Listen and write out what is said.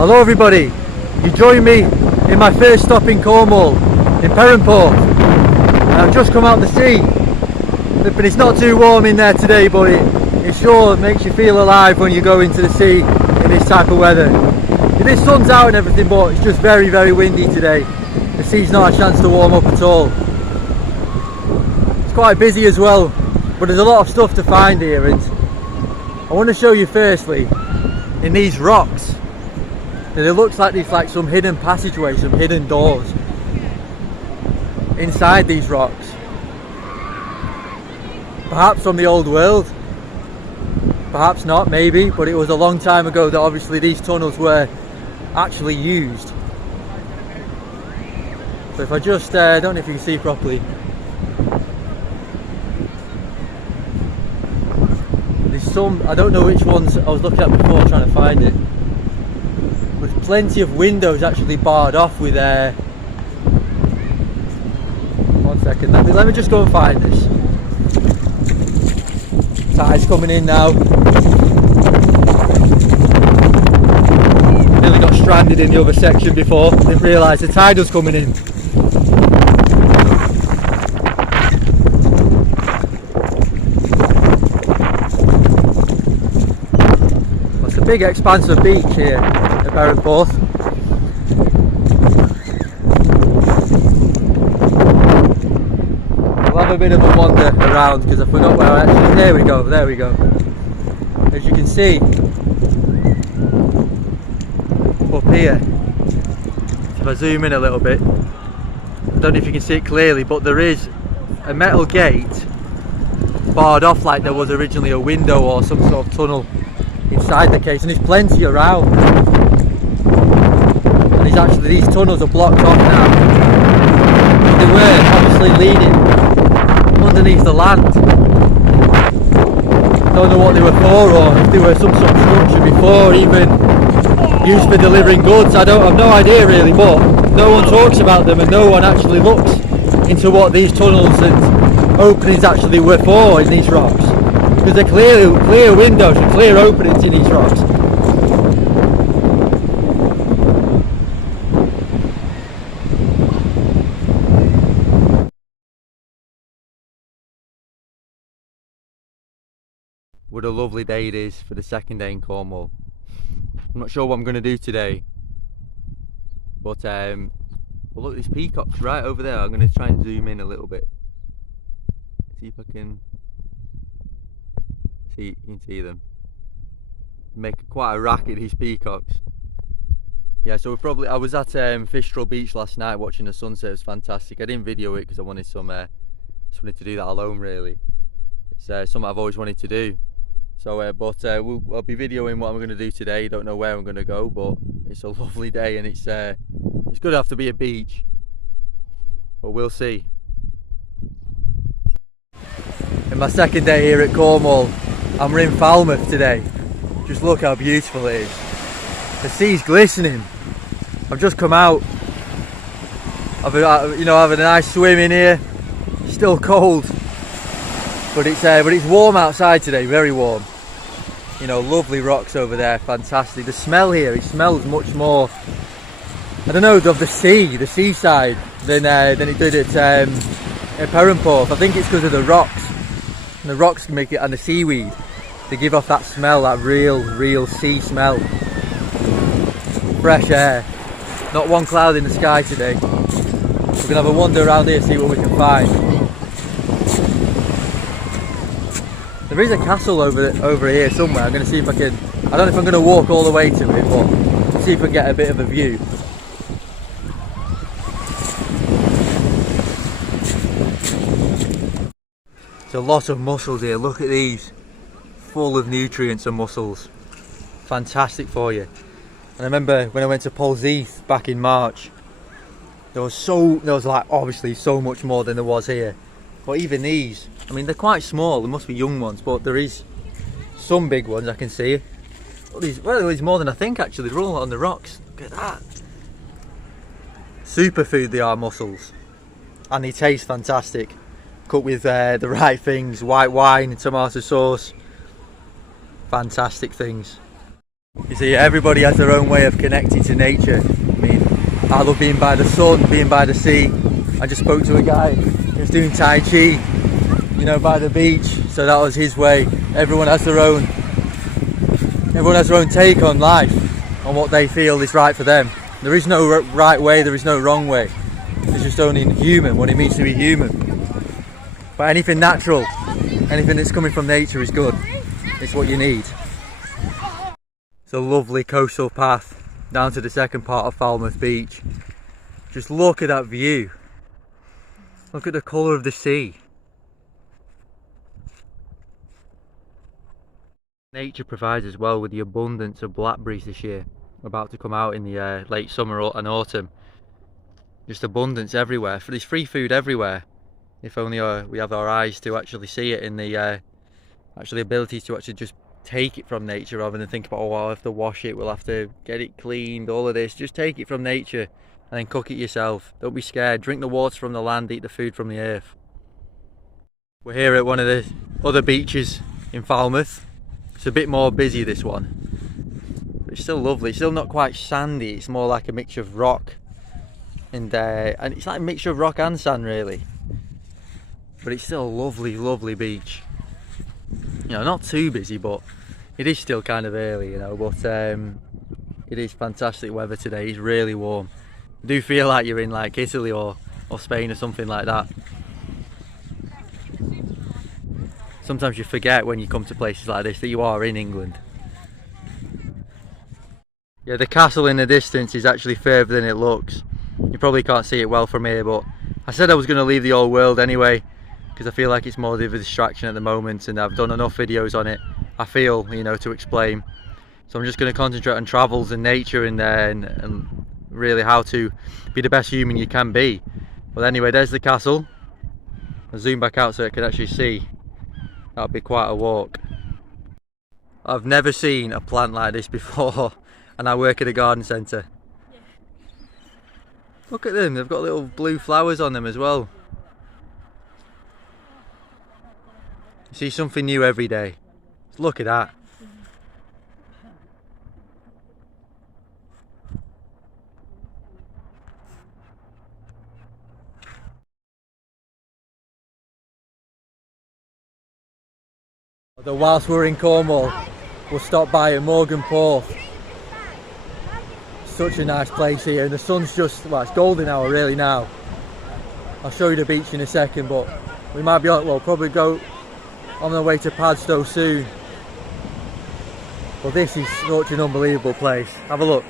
Hello everybody, you join me in my first stop in Cornwall, in Perranporth. I've just come out the sea, but it's not too warm in there today, but it sure makes you feel alive when you go into the sea in this type of weather. The sun's out and everything, but it's just very, very windy today. The sea's not a chance to warm up at all. It's quite busy as well, but there's a lot of stuff to find here, and I want to show you firstly in these rocks that it looks like there's like some hidden passageway, some hidden doors inside these rocks, perhaps from the old world, perhaps not, maybe, but it was a long time ago that obviously these tunnels were actually used. So if I just I don't know if you can see properly, there's some, I don't know which ones I was looking at before trying to find it. There's plenty of windows actually barred off with one second, let me just go and find this. Tide's coming in now. Nearly got stranded in the other section before, didn't realise the tide was coming in. It's a big expanse of beach here at Perranporth. We'll have a bit of a wander around because I forgot where I actually... There we go. As you can see, up here, if I zoom in a little bit, I don't know if you can see it clearly, but there is a metal gate barred off like there was originally a window or some sort of tunnel inside the case, and there's plenty around. And these tunnels are blocked off now. They were obviously leading underneath the land. Don't know what they were for, or if they were some sort of structure before, even used for delivering goods. I've no idea really, but no one talks about them and no one actually looks into what these tunnels and openings actually were for in these rocks. Because they're clear windows and clear openings in these rocks. What a lovely day it is for the second day in Cornwall. I'm not sure what I'm going to do today, but well, look, there's peacocks right over there. I'm going to try and zoom in a little bit, see if I can see, you can see them. Make quite a racket, these peacocks. Yeah, so I was at Fistral Beach last night watching the sunset. It was fantastic. I didn't video it because I wanted just wanted to do that alone really. It's something I've always wanted to do. So I'll be videoing what I'm going to do today. Don't know where I'm going to go, but it's a lovely day, and it's good enough to be a beach, but we'll see. In my second day here at Cornwall, I'm in Falmouth today. Just look how beautiful it is. The sea's glistening. I've just come out. Having a nice swim in here. Still cold, but it's warm outside today. Very warm. You know, lovely rocks over there. Fantastic. The smell here. It smells much more, I don't know, of the seaside than it did at Perranporth. I think it's because of the rocks. And the rocks can make it, and the seaweed. They give off that smell, that real sea smell. Fresh air. Not one cloud in the sky today. We're gonna have a wander around here, see what we can find. There is a castle over here somewhere. I'm gonna see if I can. I don't know if I'm gonna walk all the way to it, but see if I can get a bit of a view. There's a lot of mussels here. Look at these, full of nutrients and mussels. Fantastic for you. And I remember when I went to Polzeath back in March, there was like obviously so much more than there was here. But even these, I mean, they're quite small. There must be young ones, but there is some big ones I can see. Well, there's more than I think actually. They're all on the rocks. Look at that. Superfood they are, mussels, and they taste fantastic. Cooked with the right things, white wine and tomato sauce. Fantastic things. You see, everybody has their own way of connecting to nature. I mean, I love being by the sun, being by the sea. I just spoke to a guy who was doing Tai Chi, you know, by the beach, so that was his way. Everyone has their own take on life, on what they feel is right for them. There is no right way, there is no wrong way. It's just only human, what it means to be human. But anything natural, anything that's coming from nature is good. It's what you need. It's a lovely coastal path down to the second part of Falmouth Beach. Just look at that view. Look at the colour of the sea. Nature provides us well with the abundance of blackberries this year, about to come out in the late summer and autumn. Just abundance everywhere. There's free food everywhere. If only we have our eyes to actually see it, in the actually ability to actually just take it from nature, rather than think about, oh, I'll have to wash it, we'll have to get it cleaned, all of this. Just take it from nature and then cook it yourself. Don't be scared. Drink the water from the land, eat the food from the earth. We're here at one of the other beaches in Falmouth. It's a bit more busy, this one, but it's still lovely. It's still not quite sandy, it's more like a mixture of rock and it's like a mixture of rock and sand, really. But it's still a lovely, lovely beach. You know, not too busy, but it is still kind of early, you know. But it is fantastic weather today. It's really warm. I do feel like you're in like Italy or Spain or something like that. Sometimes you forget when you come to places like this that you are in England. Yeah, the castle in the distance is actually further than it looks. You probably can't see it well from here, but I said I was going to leave the old world anyway, because I feel like it's more of a distraction at the moment, and I've done enough videos on it, I feel, you know, to explain. So I'm just going to concentrate on travels and nature and really how to be the best human you can be. But anyway, there's the castle. I'll zoom back out so I can actually see. That'll be quite a walk. I've never seen a plant like this before, and I work at a garden centre. Yeah. Look at them, they've got little blue flowers on them as well. You see something new every day. Look at that. Although whilst we're in Cornwall, we'll stop by at Morgan Porth. Such a nice place here, and the sun's just, well, it's golden hour really now. I'll show you the beach in a second, but we might be on, well, probably go on the way to Padstow soon. But this is such an unbelievable place. Have a look.